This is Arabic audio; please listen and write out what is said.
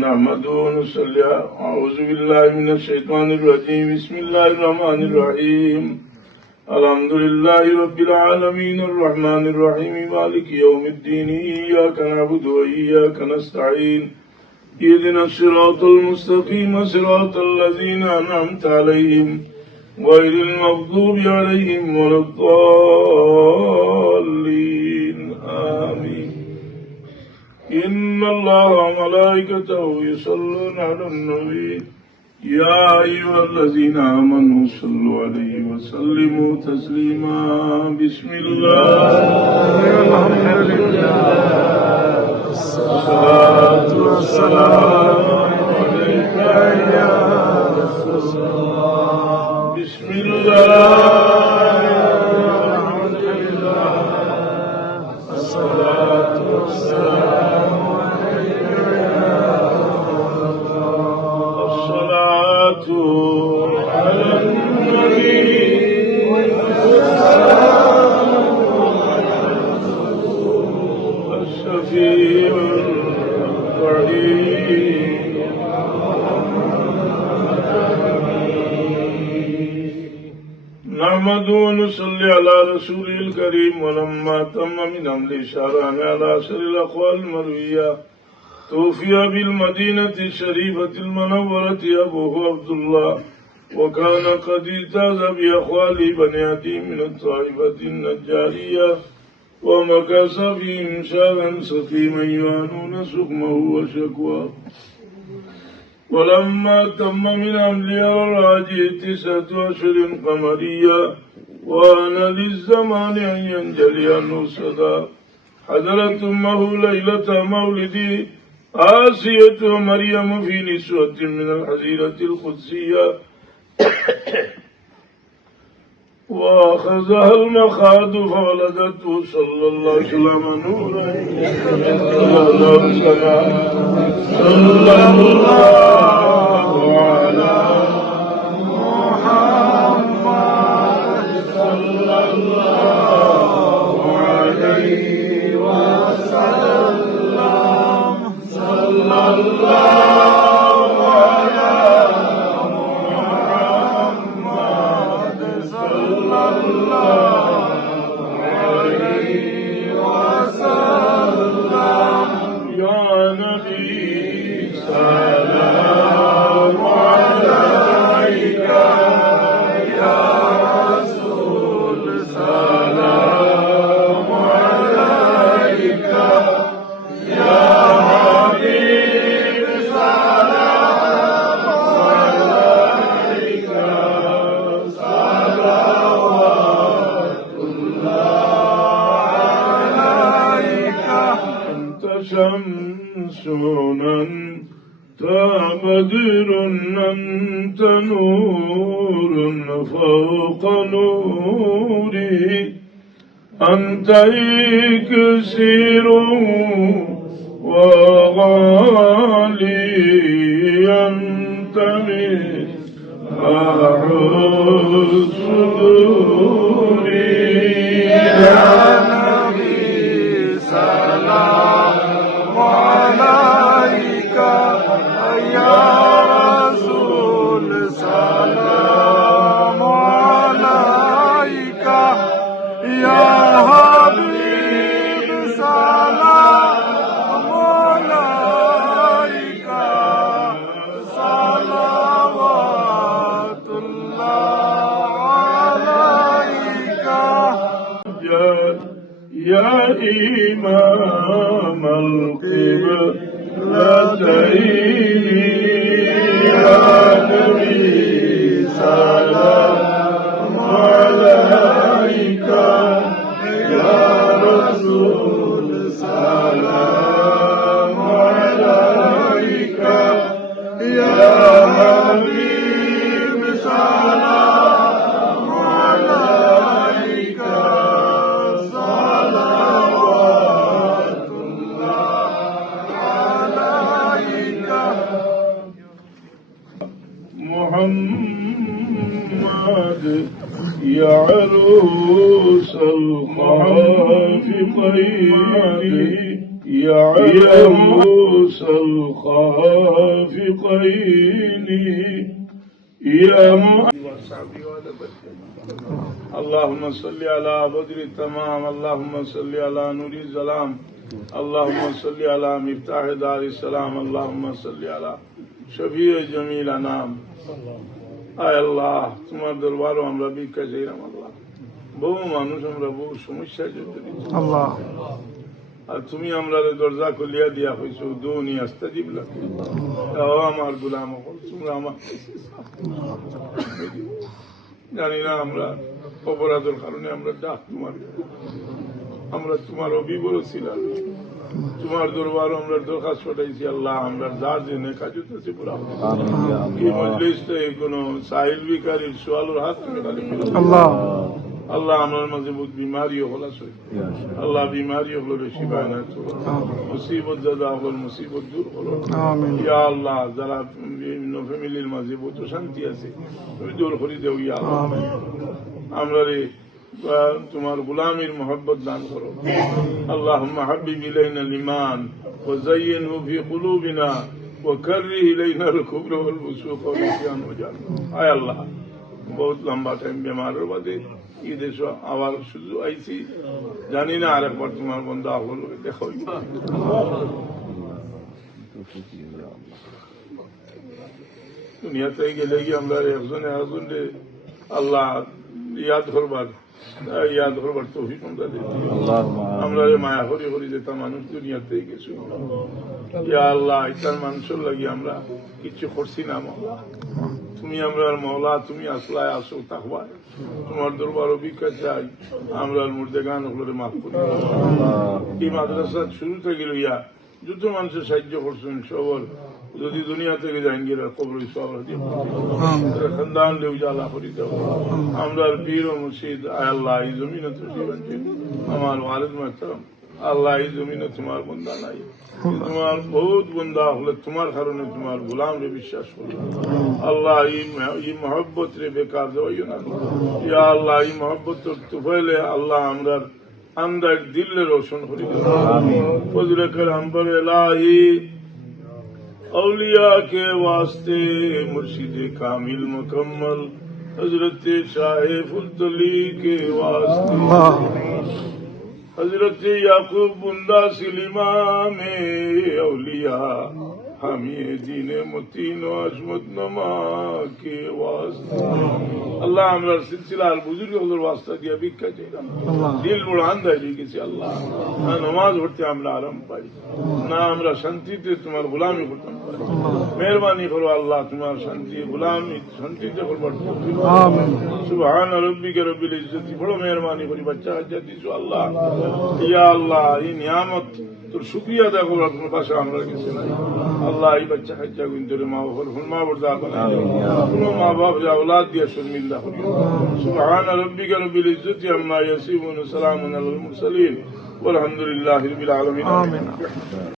نحمده ونصلي. أعوذ بالله من الشيطان الرجيم. بسم الله الرحمن الرحيم. الحمد لله رب العالمين الرحمن الرحيم مالك يوم الدين. إياك نعبد وإياك نستعين. اهدنا الصراط المستقيم صراط الذين أنعمت عليهم غير المغضوب عليهم ولا الضالين. آمين. إن الله وملائكته يصلون على النبي يا أيها الذين آمنوا صلوا عليه وسلموا تسليما. بسم الله الحمد لله والصلاة والسلام عليك يا رسول الله. بسم الله الحمد لله والصلاة والسلام عليك يا رسول الله. الصلاة على النبي والسلام على الشفيع الرحيم. نحمد ونصلي على رسوله الكريم. ولما تم من حمل شهران على أشهر الأقوال المروية توفي بالمدينة الشريفة المنورة أبوه عبد الله، وكان قد اجتاز بأخوال بني عدي من الطائفة النجارية، ومكث فيهم شهرا سقيما يعانون سقمه وشكواه. ولما تم من حملها الراجع 9 أشهر قمرية، وآن للزمان أن ينجلي عنه الصدى، حضرت أمه ليلة مولد آسية ومريم في نسوة من الحزيرة القدسية، وأخذها المخاض فولدته صلى الله عليه وسلم نورا صلى الله على محمد صلى الله عليه وسلم صلى الله على محمد صلى الله عليه وسلم. يا نبي سلام عليك، يا رسول سلام عليك، يا حبيب سلام عليك، صلوات الله عليك. أنت شمس أنت بدر أنت نور فوق نوري، أنت إكسير وغالي، أنت مفتاح الصدور. يا نبي سلام عليك، يا رسول سلام عليك، يا حبيب سلام عليك، صلوات الله عليك. يا إمام القبلتين، يا نبي سلام عليك، يا رسول سلام عليك، يا حبيب سلام عليك، صلوات الله عليك. محمد يا عروس الخافقين، موسى الخافقين يا اللهم صل على بدر التمام اللهم صل على نور الظلام اللهم صل على مفتاح دار السلام اللهم صل على شفيع جميع الانام আয় আল্লাহ তোমার দরবারও আমরা ভিক্ষা চাইলাম আল্লাহ বহু মানুষ আমরা বহু সমস্যায় জড়িত আল্লাহ আর তুমি আমরা দরজা খুলিয়া দিয়া হইছো দুনি আস্তাজিব লাকি আমার গোলাম তোমরা আমার জানি না আমরা অপরাধের কারণে আমরা ডাক আমরা তোমার অবিবর ছিলাম তোমার দরবার আমরা দরখাস্ত পাঠাইছি আল্লাহ আমরা যা জেনে কাজ করতেছি পুরা এই মজলিসে কোনো সাহিল বিকারীর সোয়ালের হাত তুমি খালি আল্লাহ আল্লাহ আমার মাঝে বহুত বিমারিও হল আল্লাহ বিমারিও হলো শিবায় না মুসিবত দাদা হল মুসিবত দূর হলো ইয়া আল্লাহ যারা বিভিন্ন ফ্যামিলির মাঝে বহুত শান্তি আছে তুমি দূর করে দেও ইয়া আমরা রে তোমার গুলামের মোহব্বত দান করো আল্লাহুম্মা হাবিব ইলাইনা আল-ঈমান ওয়া যায়্যিনহু ফি কুলুবিনা ওয়া কাররিহ ইলাইনা আল-কুফর ওয়াল ফুসুক ওয়াল ইসয়ান আয় আল্লাহ বহুত লম্বা টাইম বেমারের বাদে এই দেশ আবার শুধু আইছি জানি না আরেকবার তোমার বন্ধু আহ্বান দেখো দুনিয়াতে গেলে কি আমরা একজনে একজনে আল্লাহ ইয়াদ করবার তৌফিক আমরা দিই আমরা মায়া হরি হরি যেতাম মানুষ দুনিয়াতে গেছি ইয়া আল্লাহ ইতার মানুষের লাগি আমরা কিছু করছি না মওলা তুমি আমরা মওলা তুমি আসলায় আসো তাকওয়া তোমার দরবার ভিক্ষা চাই আমরা মুর্দে গান হলে মাফ করি এই মাদ্রাসা শুরু থেকে লইয়া যত মানুষের সাহায্য করছেন সবর যদি দুনিয়া থেকে জাহাঙ্গীর কবর খানদান লে উজালা করি দেব আমরা পীর ও মুর্শিদ আল্লাহ এই জমিনে তো আমার ওয়ালিদ মাহতারাম আল্লাহ এই জমিনে তোমার বন্দা নাই তোমার বহুত বন্দা হলে তোমার কারণে তোমার গোলাম রে বিশ্বাস করি আল্লাহ এই মহব্বত রে বেকার দেওয়াইও না ইয়া আল্লাহ এই মহব্বত তুফাইলে আল্লাহ আমরা अंदर दिल रोशन हो फजल करम पर इलाही औलिया के वास्ते मुर्शिद कामिल मुकम्मल हजरत शाह फुलतली के वास्ते हजरत याकूब बुंदा सिलिमा में औलिया हमें दीने मतीन अजमत नमा के वास्ते अल्लाह हमरा सिलसिलार बुजुर्ग হলোর ওয়াস্তা দিয়া ভিক্ষা চাইলাম দিল বুড়ান দাইলি গেছি আল্লাহ না নামাজ পড়তে আমরা আরাম পাই না আমরা শান্তিতে তোমার গোলামি করতাম পারি মেহেরবানি করো আল্লাহ তোমার শান্তি গোলামি শান্তিতে করবার আমিন সুবহান রাব্বিকা রব্বিল ইজ্জতি বড় মেহেরবানি করি বাচ্চা হাজ্জা দিছো আল্লাহ ইয়া আল্লাহ এই নিয়ামত তোর শুকরিয়া আদা করার কোনো ভাষা আমরা কাছে নাই আল্লাহ এই বাচ্চা হাজ্জা গুনতরে মা বাবার হুরমা বরদা বানাই কোনো মা বাপ যা औलाद দিয়া শর্মিন্দা করিও সুবহান রাব্বিকা রব্বিল ইজ্জতি আম্মা ইয়াসিফুন সালামুন আলাল মুরসালিন والحمد لله رب العالمين آمين